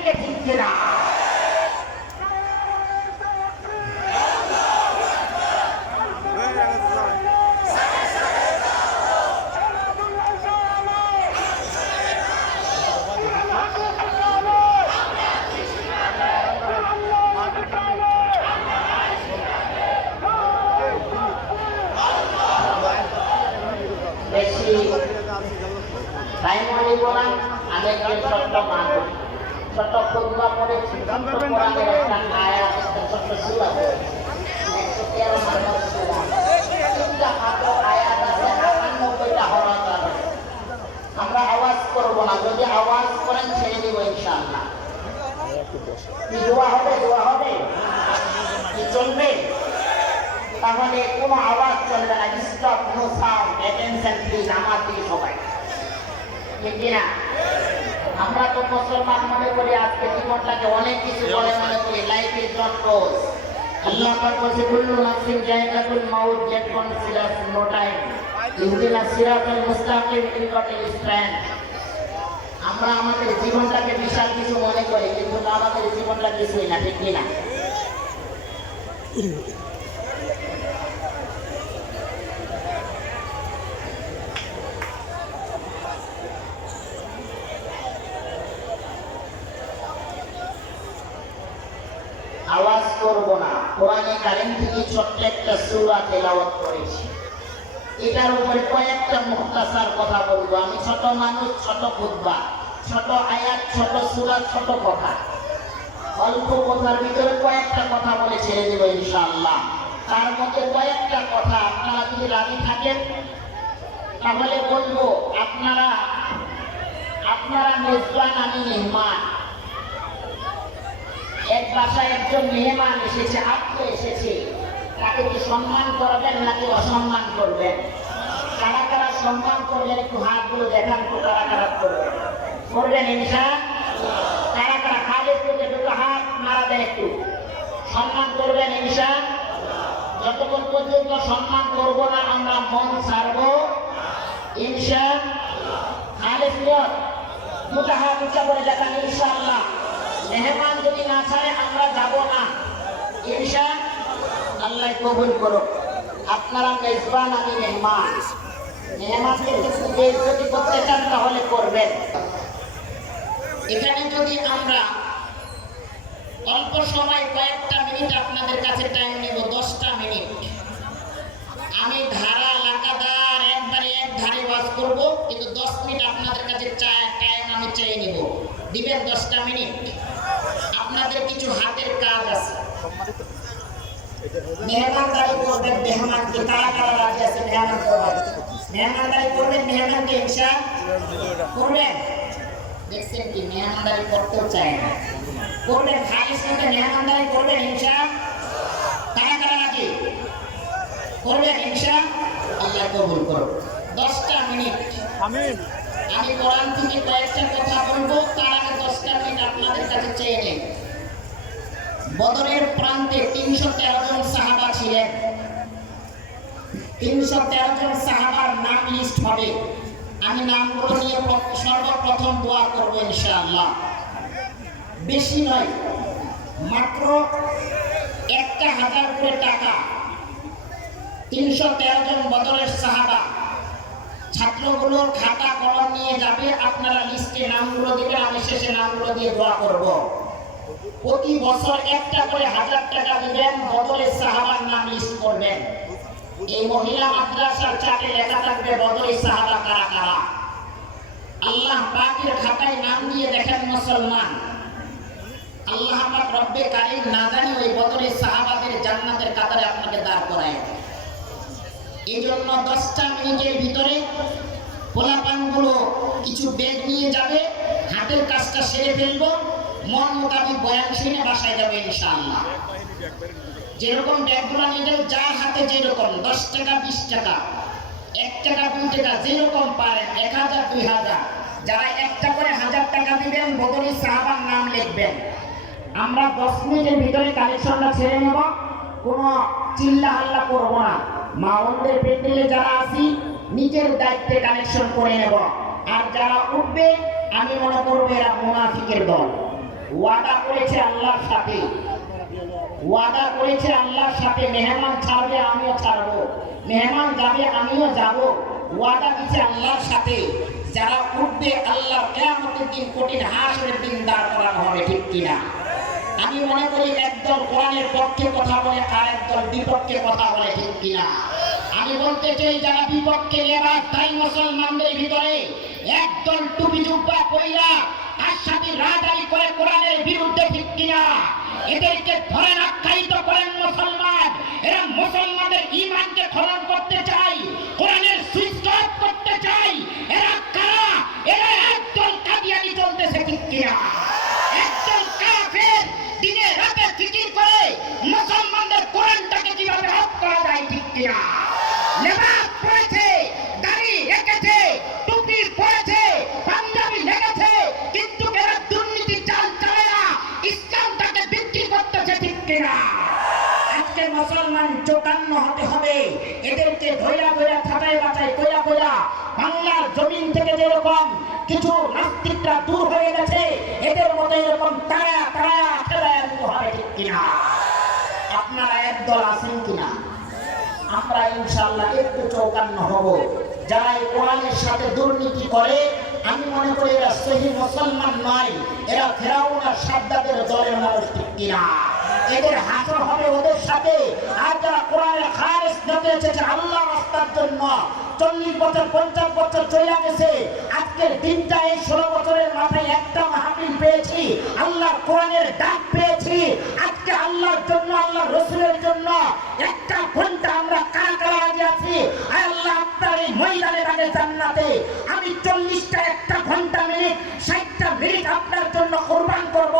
দিকে ঠিক কিনা? বেশি টাইম হয়ে বলাম আমি একজন ছোট্ট মানুষ, ছোট্ট খুতবা পড়েছি, ছোট্ট কোরআনের একটা আয়াত, একটা ছোট্ট সূরা পড়েছি, 113 নম্বর সূরা, 3টা মাত্র আয়াত আছে, 98টা হরফ আছে। আমরা আওয়াজ করব না, যদি আওয়াজ করেন ছেড়ে দেব ইনশাআল্লাহ। কি দোয়া হবে? দোয়া হবে কি চলবে? তাহলে কোনো আওয়াজ চলবে না, stop, no sound, attention please, আমার দিকে সবাই, ঠিক কিনা? আমরা তো মুসলমান মনে করি আজকে জীবনটাকে অনেক কিছু বলে মনে করি, লাইফ ইজ নট ক্লোজ। আল্লাহ পাক বলেছে কুল্লু নাফসিন যায়কাতুল মাউত, গেট কনসিডার নো টাইম, ইহদিনাস সিরাতাল মুস্তাকিম, ইনকাটিল স্ট্যান্ড। আমরা আমাদের জীবনটাকে বিশাল কিছু মনে করি, কিন্তু আমাদের জীবনটা কিছুই না, ঠিক কিনা? আওয়াজ করব না, কোরআনে কারীম থেকে ছোট্ট একটা সূরা তেলাওয়াত করেছি, এটার উপরে কয়েকটা মুখতাসার কথা বলবো। আমি ছোট মানুষ, ছোট খুতবা, ছোট আয়াত, ছোট সূরা, ছোট কথা, অল্প কথার ভিতরে কয়েকটা কথা বলে ছেড়ে দেব ইনশাআল্লাহ। তার মধ্যে কয়েকটা কথা আপনারা যদি রাজি থাকেন তাহলে বলবো, আপনারা মেজবান, আমি মেহমান। এক বাসায় একজন মেহমান এসেছে, আত্মীয় এসেছে, তাকে কি সম্মান করবেন নাকি অসম্মান করবেন? কারা কারা সম্মান করবেন একটু হাতগুলো দেখান তো, কারা কারা করবেন ইনশাআল্লাহ? কারা কারা খালি করে দুটো হাত মারা দেন, একটু সম্মান করবেন ইনশাআল্লাহ? যতক্ষণ পর্যন্ত সম্মান করব না আমরা মন ছাড়বো ইনশাআল্লাহ। খালি দুটো হাত উঁচা করে দেখান ইনশাআল্লাহ। মেহমান যদি না ছাড়ে আমরা যাব না ইনশাআল্লাহ। আল্লাহ কবুল করুক। আপনারা মেজবান, আমি মেহমান। মেহমানকে যদি করতে চান তাহলে করবেন। এখানে যদি আমরা অল্প সময় কয়েকটা মিনিট আপনাদের কাছে টাইম নেব, 10টা মিনিট, আমি ধারা লাগাতার একবারে এক ধারে ওয়াজ করব, কিন্তু 10 মিনিট আপনাদের কাছে টাইম আমি চেয়ে নেব, দিবেন 10টা মিনিট। আপনাদের কিছু হাতের কাজ আছে, মেহমানদারি করবেন। মেহমানকে কারা কারা রাজি আছে মেহমান করবেন? মেহমানদারি করবেন, মেহমানকে ইনশাআল্লাহ করবেন। দেখছেন কি মেহমানদারি করতেও চায় না, করবেন। খালিস থেকে মেহমানদারি করবেন ইনশাআল্লাহ। কারা কারা রাজি করবেন ইনশাআল্লাহ? আল্লাহ কবুল করুন। 10টা মিনিট আমিন। আমি কোরআন থেকে কয়েকটা কথা বলবো, তার আগে 10টা মিনিট আপনাদের কাছে চেয়ে নেই। বদরের প্রান্তে 313 জন সাহাবা ছিলেন। 313 জন সাহাবার নাম লিস্ট হবে, আমি নামগুলো নিয়ে সর্বপ্রথম দোয়া করব ইনশাআল্লাহ। বেশি নয়, মাত্র 1000 করে টাকা। 313 জন বদরের সাহাবা, ছাত্রগুলোর খাতা কলম নিয়ে যাবে, আপনারা লিস্টে নামগুলো দিবেন, আমি শেষে নামগুলো দিয়ে দোয়া করব। প্রতি বছর একটা করে 1000 টাকা দিবেন, বদরের সাহাবার নাম লিস্ট করবেন। এই মহিলা মাদ্রাসার চাটে লেখা থাকবে বদরের সাহাবা কারা কারা। আল্লাহ পাকের খাতায় নাম দিয়ে দেখেন মুসলমান, আল্লাহ পাক রব্বে কারীম না জানি ওই বদরের সাহাবাদের জান্নাতের কাতারে আপনাকে দাঁড় করায়। এই জন্য 10টা মিনিটের ভিতরে পোলাপানগুলো কিছু ব্যাগ নিয়ে যাবে, হাতের কাজটা সেরে ফেলবো, মন মোতাবেক বয়ান শুনে বাসায় যাবে ইনশাআল্লাহ। যেরকম ব্যাগগুলো নিয়ে যাবে, যার হাতে যেরকম, 10 টাকা 20 টাকা, 1 টাকা 2 টাকা, যেরকম পারেন, 1000 2000, যারা একটা করে 1000 টাকা দিবেন বদরের সাহাবার নাম লিখবেন। আমরা 10 মিনিটের ভিতরে কালেকশনটা ছেড়ে নেব, কোনো চিল্লা হাল্লা করবো না। মা বোনদের প্যান্ডেলে যারা আছি নিজের দায়িত্বে কালেকশন করে নেব। আর যারা উঠবে আমি মনে করবো এরা মুনাফিকের দল, ওয়াদা করেছে আল্লাহর সাথে, ওয়াদা করেছে আল্লাহর সাথে, মেহমান ছাড়বে আমিও ছাড়বো, মেহমান যাবে আমিও যাব। ওয়াদা দিচ্ছে আল্লাহর সাথে। যারা উঠবে আল্লাহর কিয়ামতের দিন, কঠিন হাসরের দিন দাঁড় করানো হবে, ঠিক কিনা? আমি মনে করি একদল কোরআনের পক্ষে কথা বলে আর একদল বিপক্ষে কথা বলে, ঠিক কিনা? আমি বলতে চাই যারা বিপক্ষে লেবাস তাই মুসলমানদের ভিতরে একদল টুপি জুব্বা পইরা তার সাথে রাজারি করে কোরআনের বিরুদ্ধে, ঠিক কিনা? এদেরকে ধরে আখ্যায়িত করেন মুসলমান। এরা মুসলমানদের ঈমানকে খনন করতে চাই, কোরআনের সুইচ অফ করতে চাই। এরা কারা? এরা একদল কাদিয়ানি চলতেছে, ঠিক কিনা? একদল কাফের দিনে রাতে ফিকির করে মুসলমানদের কোরআনটাকে কিভাবে অফ করা যায়, ঠিক কিনা? লেবাস পরেছে, দাড়ি রেখেছে, টুপি পরেছে, পাঞ্জাবি লেগেছে, কিন্তু এরা দুর্নীতি চাল চালে না, ইসলামটাকে বিক্রি করতেছে, ঠিক কিনা? আজকে মুসলমান চৌকান্ন হতে হবে। এদেরকে ধৈরা ধৈরা ছাটাই বাছাই কইরা কইরা বাংলার জমিন থেকে যেরকম কিছু নাস্তিকরা দূর হয়ে গেছে, এদের মতো এরকম তারা তারা খেলায় দিতে হবে, ঠিক কিনা? আপনারা একদল আছেন কিনা? আমরা ইনশাআল্লাহ একটু চৌকান্ন হব। যারা এই কোরআনের সাথে দুর্নীতি করে, আমি মনে করি এরা সহি মুসলমান নয়, এরা ফেরাউন আর সাদ্দাতের দলের মানুষ, ঠিক কিনা? এদের হাসর হবে ওদের সাথে। আর যারা কোরআনের খারিজ দিতে এসেছে আল্লাহ রাস্তার জন্য, 40 বছর 50 বছর চলে গেছে, আজকের দিনটা এই 16 বছরের মাথায় একটা মাহফিল পেয়েছি, আল্লাহর কোরআনের ডাক পেয়েছি। আজকে আল্লাহর জন্য, আল্লাহর রাসূলের জন্য একটা ঘন্টা আমরা কারা কারা রাজি আছি? আয় আল্লাহ, আপনার এই ময়দানে আগে জান্নাতে আমি 40টা একটা ঘন্টা মিনিট 60টা মিনিট আপনার জন্য কুরবান করব।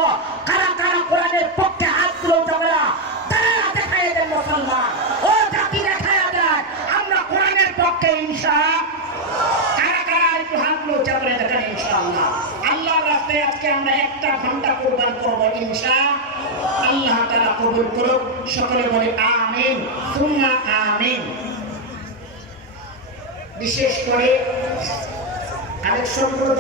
কারা কারা কোরআনের পক্ষে হাত তুলে যাবে? তারা দেখায় দেন মুসলমান, ও জাতি দেখায় দেন আমরা কোরআনের পক্ষে ইনশাআল্লাহ। কারা কারা একটু হাত তুলে যাবে দেখেন ইনশাআল্লাহ। আল্লাহর রাস্তায় আজকে আমরা একটা ঘন্টা কুরবান করব ইনশাআল্লাহ। আল্লাহ তাআলা কবুল করুক। সকলে বলে আমিন সুম্মা আমিন। বিশেষ করে আরেক সম্পর্ক